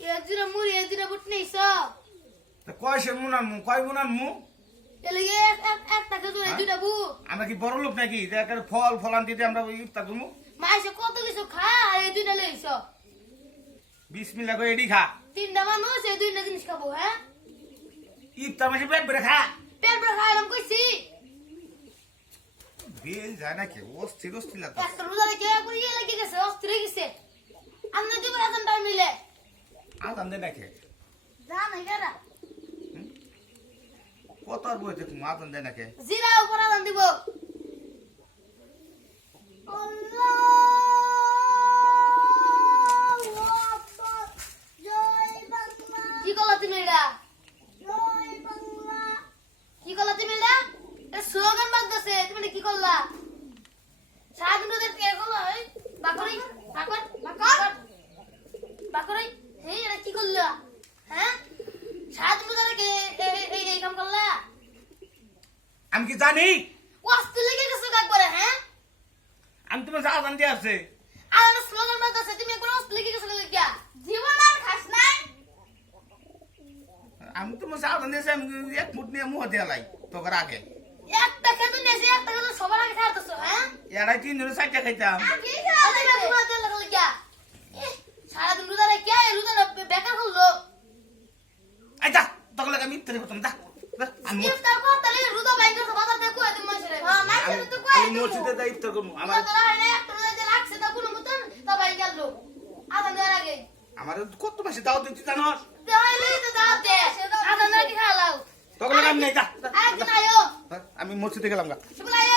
একদিন মুড়ি একদিন বুট নেইছো তা কয় সে মুনান মু কয় মুনান মু এলে এক টাকা জোরে দুইটা বুট আমরা কি বড় লোক নাকি যে একেবারে ফল ফলান দিতে আমরা ইফতার করবো মাইসে কত কিছু খা এই দুইটা লইছো বিসমিল্লাহ করে এডি খা তিনটা মানুষ এই দুইটা জিনিস খাবো হ্যাঁ ইফতার মাসে পেট ভরে খা পেট ভরে খাইলাম কইছি বেল যায় না কে অস্থির অস্থির লাগে একটা রোজারে কে করে ইয়ে লেগে গেছে অস্থির হয়ে গেছে আমরা দুপুর এখন টাইম মিলে আদান দে না কে জানাই কেনা কত আর বইতে তুমি আদান দে না কে জিরা উপর আদান দিব কি করলা তুমি এটা কি করলা তুমি এটা স্লোগান বাজতেছে তুমি এটা কি করলা সারাদিন তোদের কে করলা বাকরি বাকর বাকর বাকরি হ্যাঁ এটা কি করলা হ্যাঁ সারাদিন তোদের কে এই কাম করলা আমি কি জানি ওয়াস্তে লেগে গেছে একবারে হ্যাঁ আমি তোমার যা আদান দিয়ে আছে আর একটা স্লোগান বাজতেছে তুমি একবার ওয়াস্তে লেগে গেছে লেগে গিয়া জীবন আর খাস নাই আমি তোমার যা আদান দিয়েছি আমি এক মুঠ নিয়ে মুহ দিয়ে লাই তোকে আগে একটা খেতে নিয়েছি একটা খেতে সবার আগে খাওয়াতেছো হ্যাঁ এরাই 3 দিনে 4টা খাইতাম আগে খাওয়াতে সারাদিন রোজারে কে রোজারে বেকার করলো আই যা তোকে লাগে আমি ইফতারি করতাম যা আমি ইফতার করতে লাগলে রোজা বাইঙ্গা তো বাজার দিয়ে কই দিন মাসে হ্যাঁ মাসে তো কই আমি মসজিদে যাই ইফতার করবো আমার আমার তো হয় না একটা রোজা যে লাগছে তা কোনো মতন তা বাই গেল আদান দেওয়ার আগে আমার কত মাসে দাও দিতে জানোস দেওয়াইলে তো দাও দে আদান দিয়ে খাওয়ালাও তোকে লাগে আমি নাই যা একদিন আয়ো আমি মসজিদে গেলাম গা শুভলাই